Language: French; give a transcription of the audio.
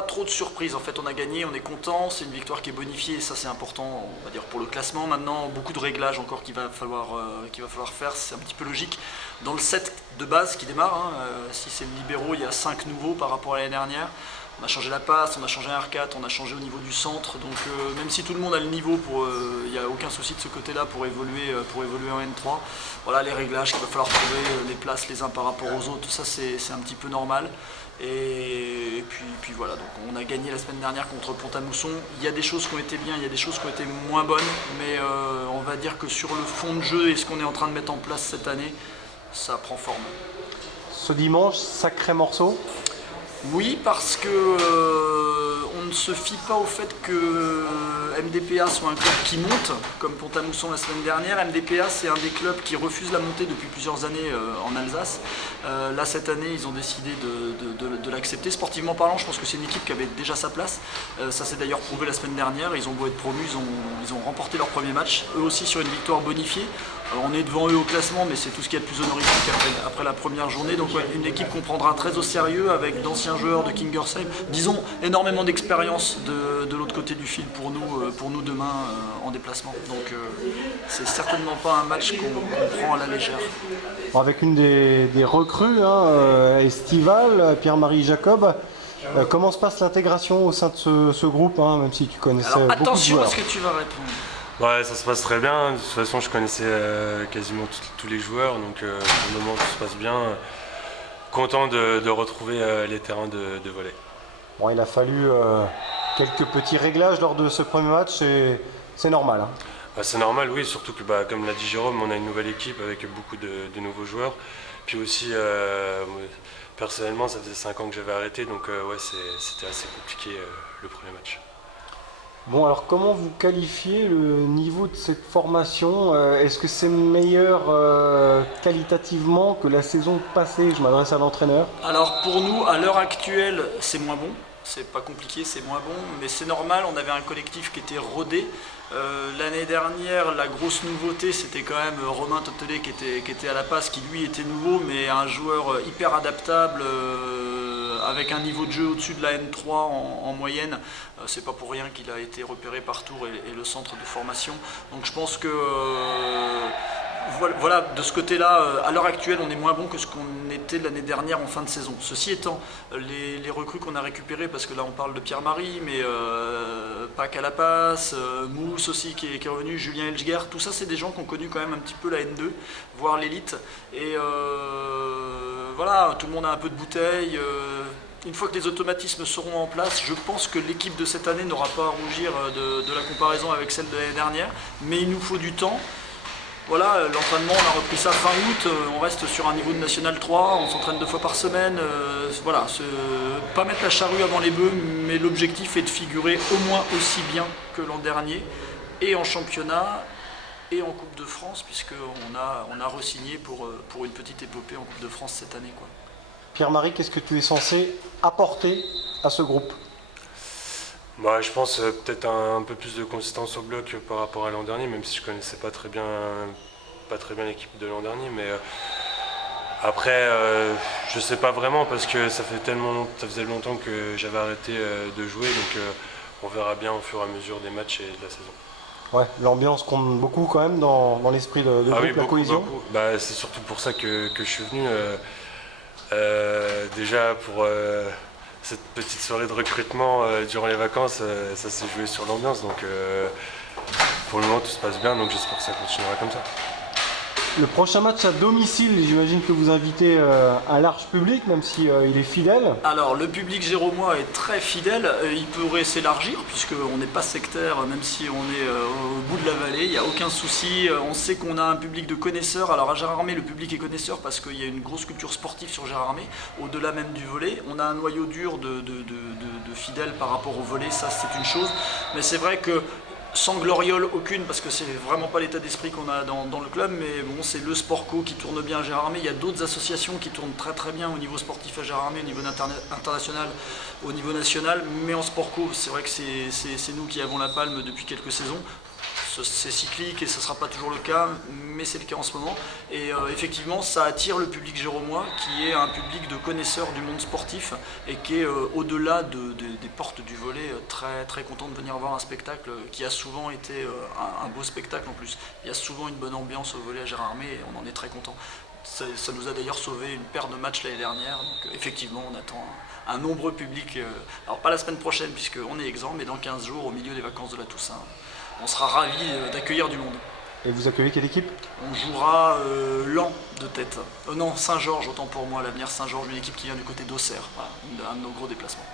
pas trop de surprises. En fait, on a gagné, on est content, c'est une victoire qui est bonifiée, et ça c'est important, on va dire, pour le classement. Maintenant, beaucoup de réglages encore qu'il va falloir faire, c'est un petit peu logique. Dans le set de base qui démarre, si c'est le libéraux, il y a 5 nouveaux par rapport à l'année dernière. On a changé la passe, on a changé un R4, on a changé au niveau du centre, donc même si tout le monde a le niveau, il n'y a aucun souci de ce côté-là pour évoluer en N3. Voilà les réglages qu'il va falloir trouver, les places les uns par rapport aux autres, tout ça c'est un petit peu normal. Et puis voilà, donc on a gagné la semaine dernière contre Pont-à-Mousson. Il y a des choses qui ont été bien, il y a des choses qui ont été moins bonnes, mais on va dire que sur le fond de jeu et ce qu'on est en train de mettre en place cette année, ça prend forme. Ce dimanche, sacré morceau. Oui, parce que on ne se fie pas au fait que MDPA soit un club qui monte, comme Pont-à-Mousson la semaine dernière. MDPA, c'est un des clubs qui refuse la montée depuis plusieurs années en Alsace. Là, cette année, ils ont décidé de l'accepter. Sportivement parlant, je pense que c'est une équipe qui avait déjà sa place. Ça s'est d'ailleurs prouvé la semaine dernière. Ils ont beau être promus, ils ont remporté leur premier match, eux aussi sur une victoire bonifiée. Alors, on est devant eux au classement, mais c'est tout ce qu'il y a de plus honorifique après la première journée. Donc ouais, une équipe qu'on prendra très au sérieux avec d'anciens joueurs de Kingersheim. Disons énormément d'expérience de l'autre côté du fil pour nous demain en déplacement. Donc c'est certainement pas un match qu'on prend à la légère. Avec une des recrues estivales, Pierre-Marie Jacob. Comment se passe l'intégration au sein de ce groupe, même si tu connaissais Alors, beaucoup de attention joueurs. à ce que tu vas répondre. Ouais, ça se passe très bien. De toute façon, je connaissais quasiment tous les joueurs, donc pour le moment tout se passe bien. Content de retrouver les terrains de volley. Bon, il a fallu quelques petits réglages lors de ce premier match, et c'est normal. Bah, c'est normal, oui, surtout que comme l'a dit Jérôme, on a une nouvelle équipe avec beaucoup de nouveaux joueurs. Puis aussi, personnellement, ça faisait 5 ans que j'avais arrêté, donc ouais, c'était assez compliqué le premier match. Bon, alors comment vous qualifiez le niveau de cette formation? Est-ce que c'est meilleur qualitativement que la saison passée? Je m'adresse à l'entraîneur. Alors pour nous, à l'heure actuelle, c'est moins bon. C'est pas compliqué, c'est moins bon, mais c'est normal, on avait un collectif qui était rodé. L'année dernière, la grosse nouveauté, c'était quand même Romain Totelet qui était à la passe, qui lui était nouveau, mais un joueur hyper adaptable, avec un niveau de jeu au-dessus de la N3 en moyenne. C'est pas pour rien qu'il a été repéré par Tours et le centre de formation. Donc je pense que voilà, de ce côté-là, à l'heure actuelle, on est moins bon que ce qu'on était l'année dernière en fin de saison. Ceci étant, les recrues qu'on a récupérées, parce que là on parle de Pierre-Marie, mais Pac à la passe, Mousse aussi qui est revenu, Julien Elgeger, tout ça c'est des gens qui ont connu quand même un petit peu la N2, voire l'élite. Et voilà, tout le monde a un peu de bouteille. Une fois que les automatismes seront en place, je pense que l'équipe de cette année n'aura pas à rougir de la comparaison avec celle de l'année dernière, mais il nous faut du temps. Voilà, l'entraînement, on a repris ça fin août, on reste sur un niveau de National 3, on s'entraîne 2 fois par semaine. Voilà, pas mettre la charrue avant les bœufs, mais l'objectif est de figurer au moins aussi bien que l'an dernier, et en championnat, et en Coupe de France, puisqu'on a re-signé pour une petite épopée en Coupe de France cette année, quoi. Pierre-Marie, qu'est-ce que tu es censé apporter à ce groupe? Je pense peut-être un peu plus de consistance au bloc par rapport à l'an dernier, même si je connaissais pas très bien l'équipe de l'an dernier. Mais après, je sais pas vraiment parce que ça faisait longtemps que j'avais arrêté de jouer, donc on verra bien au fur et à mesure des matchs et de la saison. Ouais, l'ambiance compte beaucoup quand même dans l'esprit de groupe, oui, la cohésion. beaucoup. C'est surtout pour ça que je suis venu. Déjà pour cette petite soirée de recrutement durant les vacances, ça s'est joué sur l'ambiance, donc pour le moment tout se passe bien, donc j'espère que ça continuera comme ça. Le prochain match à domicile, j'imagine que vous invitez un large public, même si il est fidèle. Alors le public géromois est très fidèle, il pourrait s'élargir puisqu'on n'est pas sectaire, même si on est au bout de la vallée, il n'y a aucun souci. On sait qu'on a un public de connaisseurs. Alors à Gérardmer, le public est connaisseur parce qu'il y a une grosse culture sportive sur Gérardmer, au-delà même du volley. On a un noyau dur de fidèles par rapport au volley, ça c'est une chose. Mais c'est vrai que sans gloriole aucune, parce que c'est vraiment pas l'état d'esprit qu'on a dans le club, mais bon, c'est le Sportco qui tourne bien à Gérardmer. Il y a d'autres associations qui tournent très très bien au niveau sportif à Gérardmer, au niveau international, au niveau national, mais en Sportco, c'est vrai que c'est nous qui avons la palme depuis quelques saisons. c'est cyclique et ce ne sera pas toujours le cas, mais c'est le cas en ce moment. Et effectivement, ça attire le public géromois, qui est un public de connaisseurs du monde sportif et qui est au-delà des portes du volley, très, très content de venir voir un spectacle qui a souvent été un beau spectacle en plus. Il y a souvent une bonne ambiance au volley à Gérardmer et on en est très content. Ça nous a d'ailleurs sauvé une paire de matchs l'année dernière, donc effectivement on attend un nombreux public, alors pas la semaine prochaine puisqu'on est exempt, mais dans 15 jours au milieu des vacances de la Toussaint. On sera ravis d'accueillir du monde. Et vous accueillez quelle équipe? On jouera Laon de tête. Non, Saint-Georges, autant pour moi, l'avenir Saint-Georges, une équipe qui vient du côté d'Auxerre, voilà, un de nos gros déplacements.